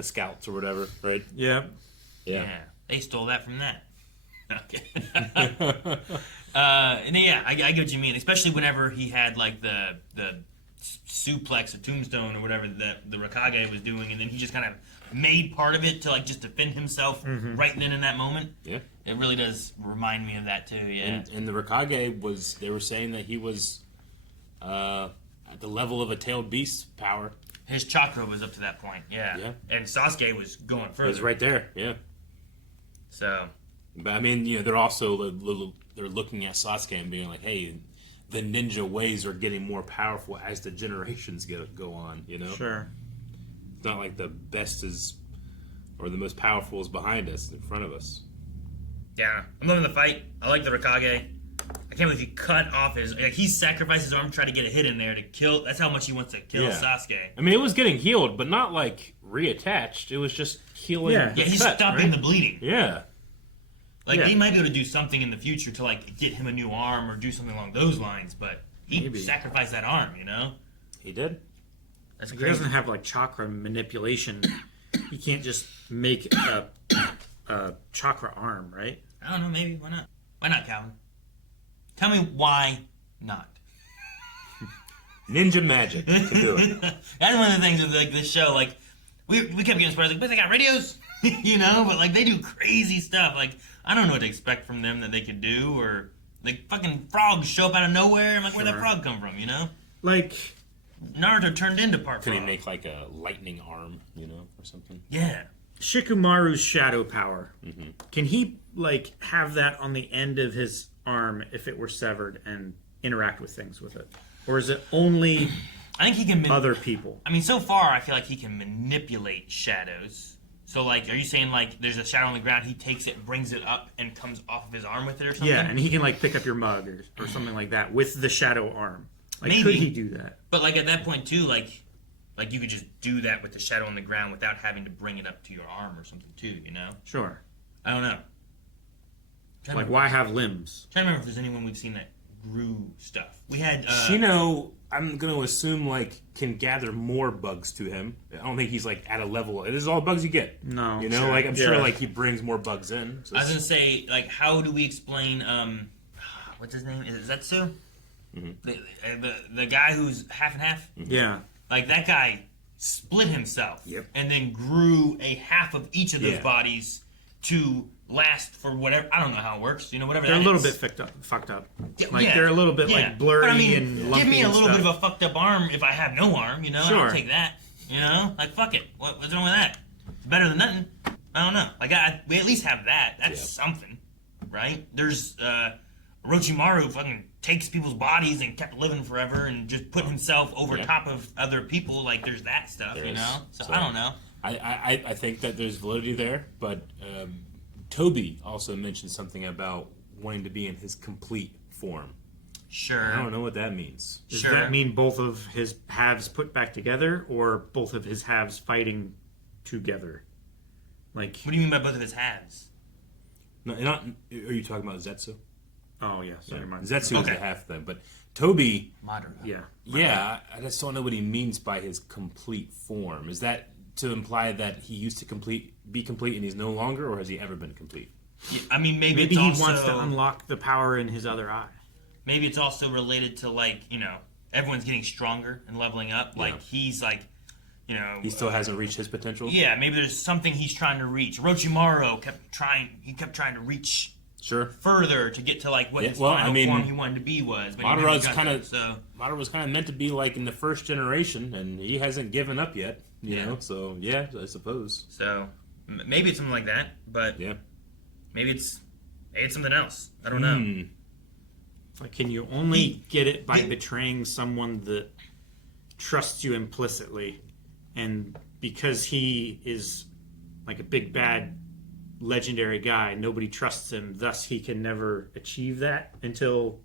the scouts or whatever, right? Yeah. Yeah. They stole that from that. Okay. And yeah, I get what you mean. Especially whenever he had like the suplex, or tombstone, or whatever that the Raikage was doing, and then he just kind of made part of it to like just defend himself right then in that moment. Yeah. It really does remind me of that too. Yeah. And the Raikage they were saying that he was at the level of a tailed beast power. His chakra was up to that point. Yeah. Yeah. And Sasuke was going further. It was right there. Yeah. So. But I mean, they're also they're looking at Sasuke and being like, hey, the ninja ways are getting more powerful as the generations go on. Sure. It's not like the best is or the most powerful is behind us, in front of us. Yeah, I'm loving the fight. I like the Raikage. I can't believe he cut off he sacrificed his arm to try to get a hit in there to kill. That's how much he wants to kill Sasuke. I mean, it was getting healed, but not like reattached. It was just healing. Yeah, he's stopping the bleeding. Yeah. They might be able to do something in the future to like get him a new arm or do something along those lines, but he sacrificed that arm, He did. That's He crazy. doesn't have like chakra manipulation. He can't just make a chakra arm, right? I don't know, maybe. Why not? Why not, Calvin? Tell me why not. Ninja magic to do it. That's one of the things with like this show. Like we kept getting surprised, like, but they got radios, but like they do crazy stuff. Like I don't know what to expect from them that they could do, or like fucking frogs show up out of nowhere. I'm like, where'd that frog come from? Like Naruto turned into part Could frog. he make like a lightning arm, or something? Yeah. Shikamaru's shadow power. Mm-hmm. Can he like have that on the end of his arm if it were severed and interact with things with it, or is it only? I think he can other people. I mean, so far I feel like he can manipulate shadows. So, like, are you saying like there's a shadow on the ground, he takes it, brings it up, and comes off of his arm with it, or something? Yeah, and he can like pick up your mug or something like that with the shadow arm. Like, maybe. Could he do that? But like at that point too, like you could just do that with the shadow on the ground without having to bring it up to your arm or something too, Sure. I don't know. Like, why have limbs? I'm trying to remember if there's anyone we've seen that grew stuff. We had Shino, I'm going to assume, like, can gather more bugs to him. I don't think he's, like, at a level. It is all bugs you get. No. Sure. Like, I'm sure, like, he brings more bugs in. So I was going to say, like, how do we explain, what's his name? Is it Zetsu? Mm-hmm. The guy who's half and half? Mm-hmm. Yeah. Like, that guy split himself. Yep. And then grew a half of each of those bodies to last for whatever. I don't know how it works. Whatever. They're that a little is. bit fucked up. Like they're a little bit like blurry but, I mean, and lumpy. Give me a little and bit stuff. of a fucked up arm if I have no arm. Sure. I'll take that. Like fuck it. What's wrong with that? It's better than nothing. I don't know. Like we at least have that. That's something, right? There's Orochimaru fucking takes people's bodies and kept living forever and just put himself over top of other people. Like there's that stuff, So I don't know. I think that there's validity there, but Toby also mentioned something about wanting to be in his complete form. Sure. I don't know what that means. Does that mean both of his halves put back together, or both of his halves fighting together? Like, what do you mean by both of his halves? No, not. Are you talking about Zetsu? Oh yeah, sorry, Zetsu is the half thing, but Toby. Madara. Yeah. I just don't know what he means by his complete form. Is that to imply that he used to be complete and he's no longer, or has he ever been complete? Yeah, I mean, maybe he also, wants to unlock the power in his other eye. Maybe it's also related to like everyone's getting stronger and leveling up. Like he's like. He still hasn't reached his potential. Yeah, maybe there's something he's trying to reach. Orochimaru kept trying to reach further to get to like what his final form he wanted to be was. But Madara's Madara was kind of meant to be like in the first generation, and he hasn't given up yet. You know, so yeah, I suppose. So maybe it's something like that, but maybe it's something else. I don't know. Like, can you only get it by betraying someone that trusts you implicitly? And because he is like a big bad legendary guy, nobody trusts him, thus he can never achieve that until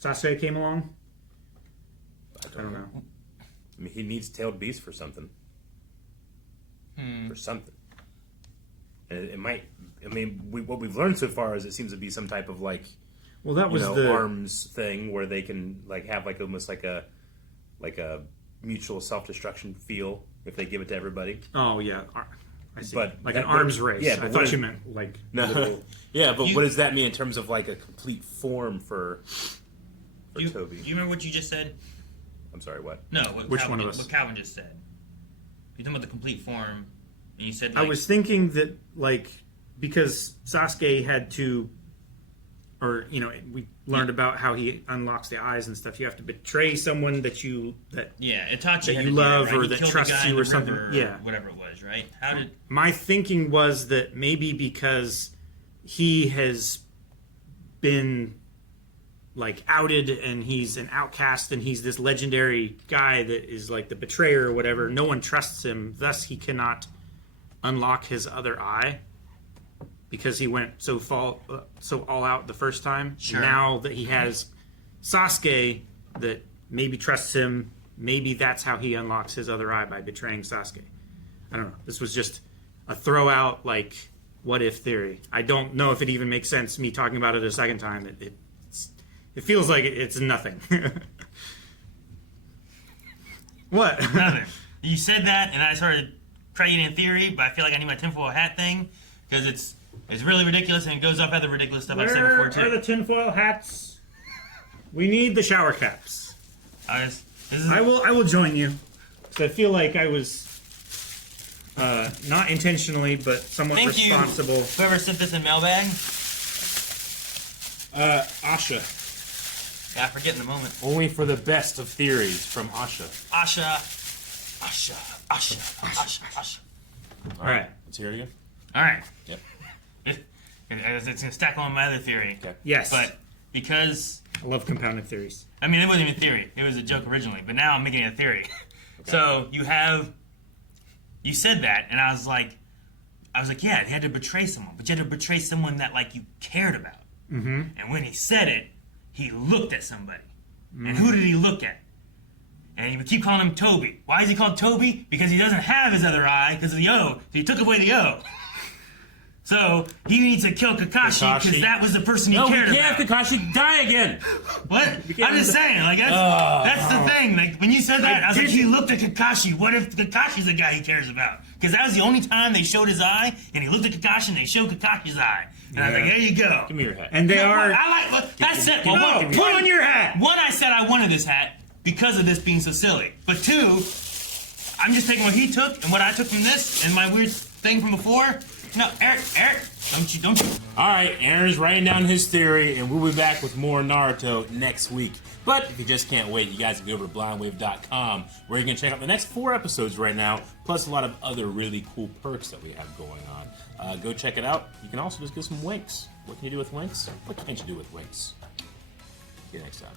Sasuke came along? I don't know. I mean, he needs tailed beasts for something. For something. And it might... I mean, what we've learned so far is it seems to be some type of like... Well, that was the arms thing where they can like have like almost like a mutual self-destruction feel if they give it to everybody. Oh yeah, I see. But like that- an arms race. yeah, I but what thought is- you meant like No, literal- yeah, but You- what does that mean in terms of like a complete form for Toby? Do you remember what you just said? I'm sorry, what? No, what Which Calvin, one of us? What Calvin just said. You're talking about the complete form, and you said I like, was thinking that like because Sasuke had to, or we learned about how he unlocks the eyes and stuff. You have to betray someone that yeah, Itachi that had you to do love right? or He that killed the trusts guy you in or the something. river Yeah. whatever it was, right? How did? My thinking was that maybe because he has been like outed and he's an outcast and he's this legendary guy that is like the betrayer or whatever, no one trusts him, thus he cannot unlock his other eye because he went so all out the first time. Sure. Now that he has Sasuke that maybe trusts him, maybe that's how he unlocks his other eye, by betraying Sasuke. I don't know. This was just a throw out, like, what if theory. I don't know if it even makes sense, me talking about it a second time. It feels like it's nothing. What? Nothing. You said that, and I started creating a theory, but I feel like I need my tinfoil hat thing because it's really ridiculous and it goes off other ridiculous stuff I've said Where before are too. the tinfoil hats? We need the shower caps. This is, I will join you. So I feel like I was not intentionally, but somewhat Thank you. responsible. Whoever sent this in mailbag, Asha. yeah, I forget in the moment. Only for the best of theories from Asha. Asha. All right. Let's hear it again. All right. Yep. It's going to stack on my other theory. Okay. Yes. But because, I love compounded theories. I mean, it wasn't even a theory. It was a joke originally, but now I'm making it a theory. So you said that, and I was like, yeah, he had to betray someone, but you had to betray someone that, like, you cared about. Mm-hmm. And when he said it, he looked at somebody. And who did he look at? And he would keep calling him Toby. Why is he called Toby? Because he doesn't have his other eye because of the O. So he took away the O. So he needs to kill Kakashi because that was the person he cared about. Kakashi die again. What? I'm just saying, like that's the thing. Like when you said that, I was like, he looked at Kakashi. What if Kakashi's the guy he cares about? Because that was the only time they showed his eye, and he looked at Kakashi and they showed Kakashi's eye. And I was like, there you go. Give me your hat. And they are. That's it. Give me- put on your hat. One, I said I wanted this hat because of this being so silly. But two, I'm just taking what he took and what I took from this and my weird thing from before. No, Eric, don't you? All right, Aaron's writing down his theory, and we'll be back with more Naruto next week. But if you just can't wait, you guys can go over to blindwave.com, where you can check out the next 4 episodes right now, plus a lot of other really cool perks that we have going on. Go check it out. You can also just get some winks. What can you do with winks? What can't you do with winks? See you next time.